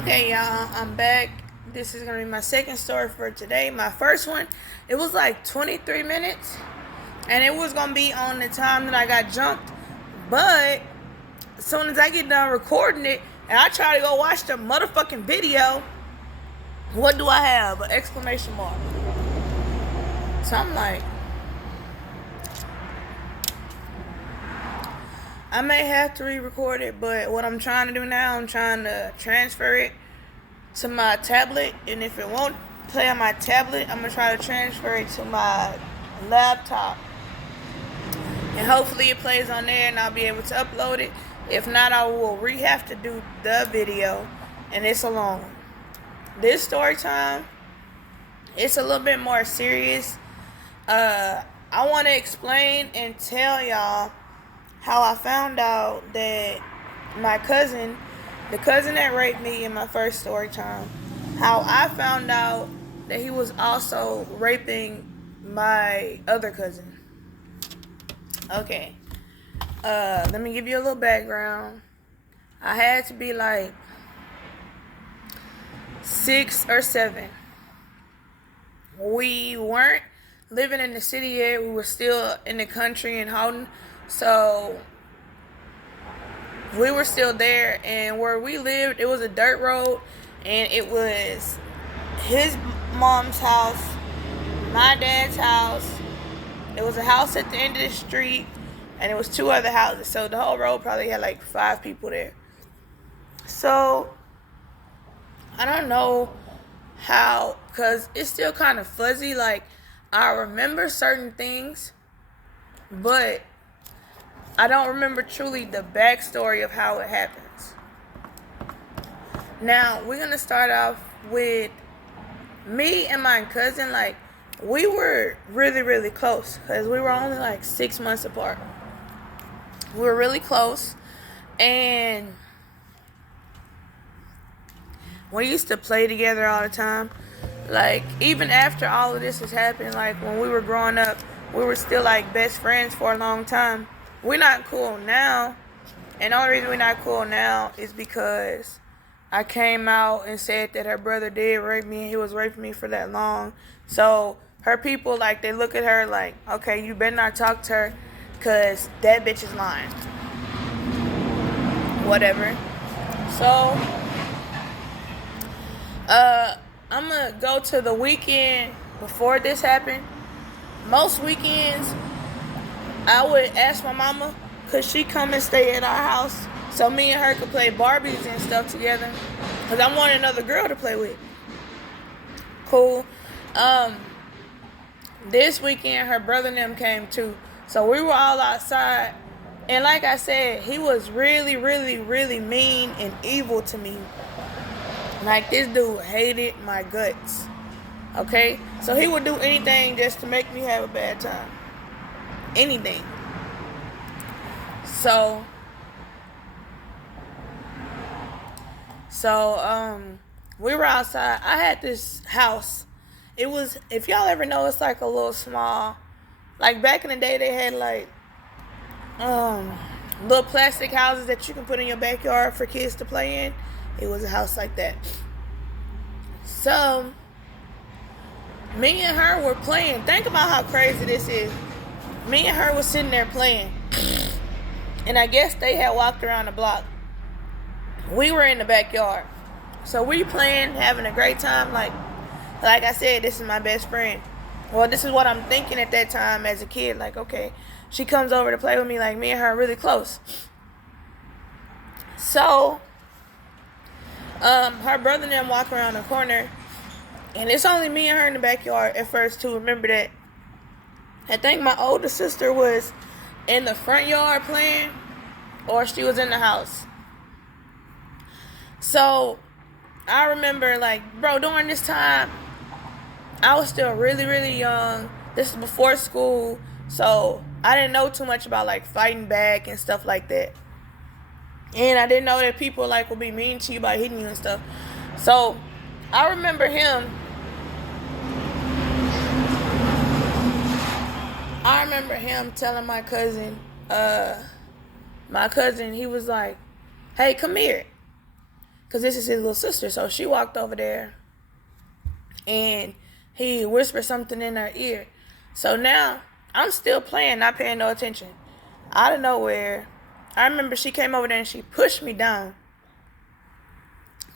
Okay, y'all, I'm back. This is gonna be my second story for today. My first one, it was like 23 minutes, and it was gonna be on the time that I got jumped. But as soon as I get done recording it, and I try to go watch the motherfucking video, what do I have? An exclamation mark. So I'm like, I may have to re-record it, but what I'm trying to do now, I'm trying to transfer it to my tablet, and if it won't play on my tablet, I'm gonna try to transfer it to my laptop, and hopefully it plays on there and I'll be able to upload it. If not, I will have to do the video, and it's a long one. This story time, it's a little bit more serious. I want to explain and tell y'all how I found out that my cousin, the cousin that raped me in my first story time, how I found out that he was also raping my other cousin. Okay. Let me give you a little background. I had to be like 6 or 7. We weren't living in the city yet. We were still in the country in Houghton. So we were still there, and where we lived, it was a dirt road, and it was his mom's house, my dad's house. It was a house at the end of the street, and it was 2 other houses. So the whole road probably had like 5 people there. So I don't know how, because it's still kind of fuzzy. Like, I remember certain things, but I don't remember truly the backstory of how it happens. Now, we're going to start off with me and my cousin. Like, we were really, really close because we were only like 6 months apart. We were really close, and we used to play together all the time. Like, even after all of this has happened, like, when we were growing up, we were still like best friends for a long time. We're not cool now, and the only reason we're not cool now is because I came out and said that her brother did rape me, and he was raping me for that long. So her people, like, they look at her like, okay, you better not talk to her because that bitch is lying. Whatever. So I'm gonna go to the weekend before this happened. Most weekends, I would ask my mama, could she come and stay at our house so me and her could play Barbies and stuff together, because I wanted another girl to play with. Cool. This weekend, her brother and them came too. So we were all outside. And like I said, he was really, really, really mean and evil to me. Like, this dude hated my guts. Okay? So he would do anything just to make me have a bad time. Anything. So we were outside. I had this house. It was, if y'all ever know, it's like a little small, like back in the day they had like little plastic houses that you can put in your backyard for kids to play in. It was a house like that. So me and her were playing. Think about how crazy this is. Me and her was sitting there playing, and I guess they had walked around the block. We were in the backyard. So we playing, having a great time. Like I said, this is my best friend. Well, this is what I'm thinking at that time as a kid. Like, okay, she comes over to play with me. Like, me and her are really close. So her brother and them walk around the corner, and it's only me and her in the backyard at first too. Remember that. I think my older sister was in the front yard playing, or she was in the house. So I remember, like, bro, during this time, I was still really, really young. This is before school, so I didn't know too much about, like, fighting back and stuff like that. And I didn't know that people, like, would be mean to you by hitting you and stuff. So I remember him. Telling my cousin, he was like, hey, come here. because this is his little sister. So she walked over there, and he whispered something in her ear. So now I'm still playing, not paying no attention. Out of nowhere, I remember she came over there and she pushed me down.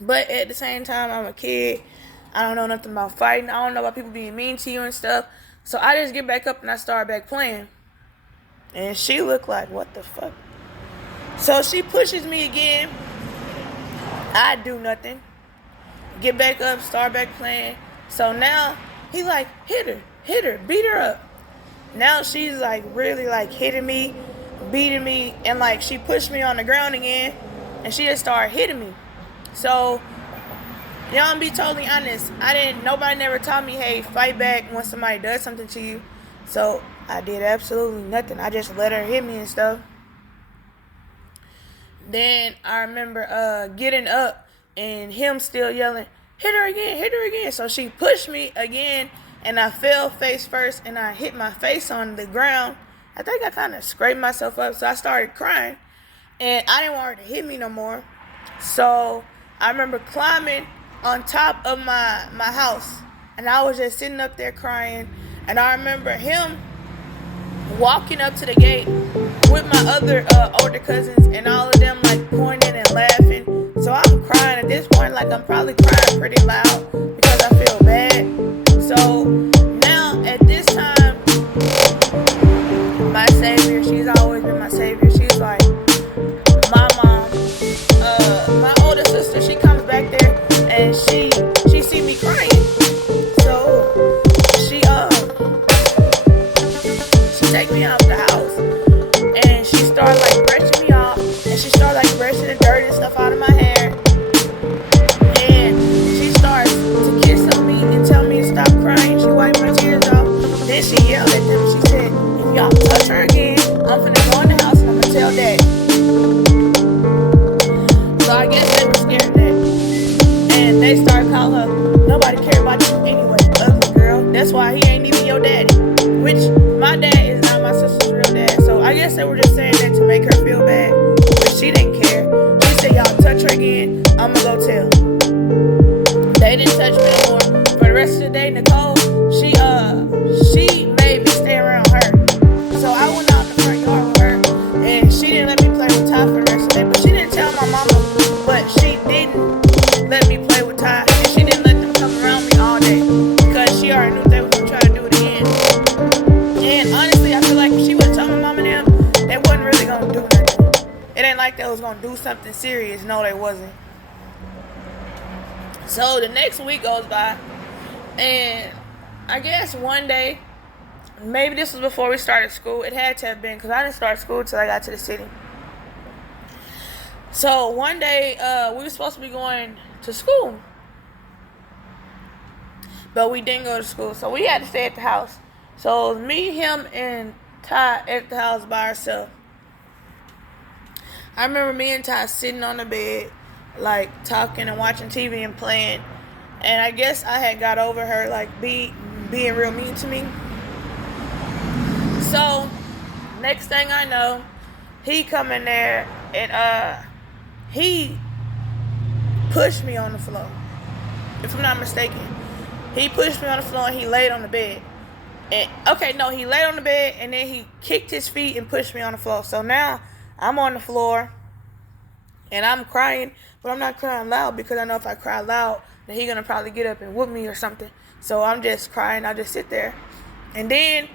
But at the same time, I'm a kid. I don't know nothing about fighting. I don't know about people being mean to you and stuff. So I just get back up and I start back playing. And she looked like, what the fuck? So she pushes me again. I do nothing. Get back up, start back playing. So now he like, hit her, beat her up. Now she's like really like hitting me, beating me, and like she pushed me on the ground again, and she just started hitting me. So, y'all, I'm be totally honest. Nobody never taught me, hey, fight back when somebody does something to you. So I did absolutely nothing. I just let her hit me and stuff. Then I remember getting up and him still yelling, hit her again. So she pushed me again, and I fell face first, and I hit my face on the ground. I think I kind of scraped myself up, so I started crying, and I didn't want her to hit me no more. So I remember climbing on top of my house, and I was just sitting up there crying, and I remember him walking up to the gate with my other older cousins, and all of them like pointing and laughing. So I'm crying at this point, like I'm probably crying pretty loud because I feel bad. So now at this time, my savior, she's always been my savior. She's like my mom. My older sister, she comes back there and she see me crying. So she take me out the house and she started like brushing me off, and she started like brushing the dirt and stuff out of my hair, and she starts to kiss on me and tell me to stop crying. She wiped my tears off. Then she yelled at them. She said, if y'all touch her again, I'm finna go in the house and I'm gonna tell Daddy. So I guess they were scared of that, and they started calling her, nobody care about you anyway, ugly girl. That's why he ain't even your daddy. Which my dad is not my sister's real dad. So I guess they were just saying that to make her feel bad. But she didn't care. She said, y'all touch her again, I'ma go tell. They didn't touch me anymore. For the rest of the day, Nicole, she made me stay around her. So I went out in the front yard with her, and she didn't let me play with Ty for the rest of the day. But she didn't tell my mama, but she didn't let me play with Ty. And she didn't let them come around me all day because she already knew they were gonna try to do it again. And honestly, I feel like if she would have told my mom and them, they wasn't really gonna do nothing. It ain't like they was gonna do something serious. No, they wasn't. So the next week goes by, and I guess one day, maybe this was before we started school. It had to have been, because I didn't start school till I got to the city. So one day, we were supposed to be going to school, but we didn't go to school, so we had to stay at the house. So it was me, him, and Ty at the house by ourselves. I remember me and Ty sitting on the bed, like talking and watching TV and playing. And I guess I had got over her like being real mean to me. So next thing I know, he come in there and he pushed me on the floor. If I'm not mistaken, he pushed me on the floor and he laid on the bed. And he laid on the bed and then he kicked his feet and pushed me on the floor. So now I'm on the floor and I'm crying, but I'm not crying loud because I know if I cry loud, then he's gonna probably get up and whoop me or something. So I'm just crying. I just sit there. And then,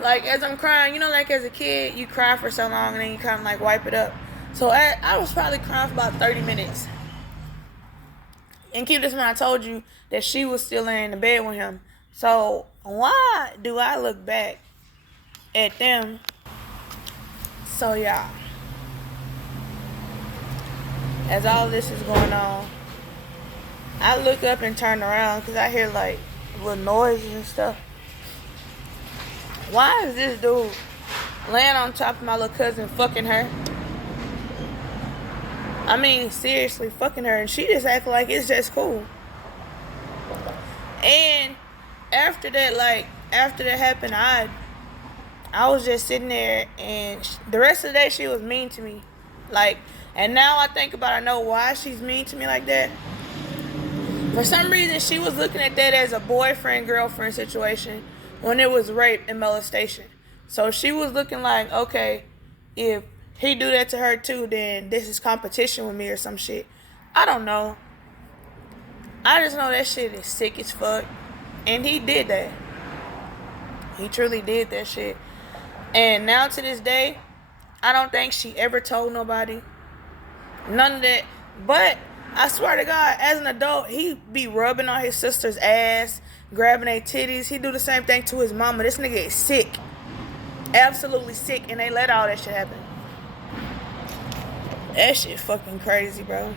like, as I'm crying, like as a kid, you cry for so long and then you kind of like wipe it up. So I was probably crying for about 30 minutes. And keep this in mind, I told you that she was still laying in the bed with him. So why do I look back at them? So yeah, as all this is going on, I look up and turn around because I hear like little noises and stuff. Why is this dude laying on top of my little cousin fucking her? I mean, seriously, fucking her, and she just act like it's just cool. And after that happened, I was just sitting there, and the rest of the day she was mean to me. Like, And now I think about it, I know why she's mean to me like that. For some reason, she was looking at that as a boyfriend-girlfriend situation when it was rape and molestation. So she was looking like, okay, if he do that to her too, then this is competition with me or some shit. I don't know. I just know that shit is sick as fuck. And he did that. He truly did that shit. And now to this day, I don't think she ever told nobody. None of that. But I swear to God, as an adult, he be rubbing on his sister's ass, grabbing their titties. He do the same thing to his mama. This nigga is sick. Absolutely sick. And they let all that shit happen. That shit fucking crazy, bro.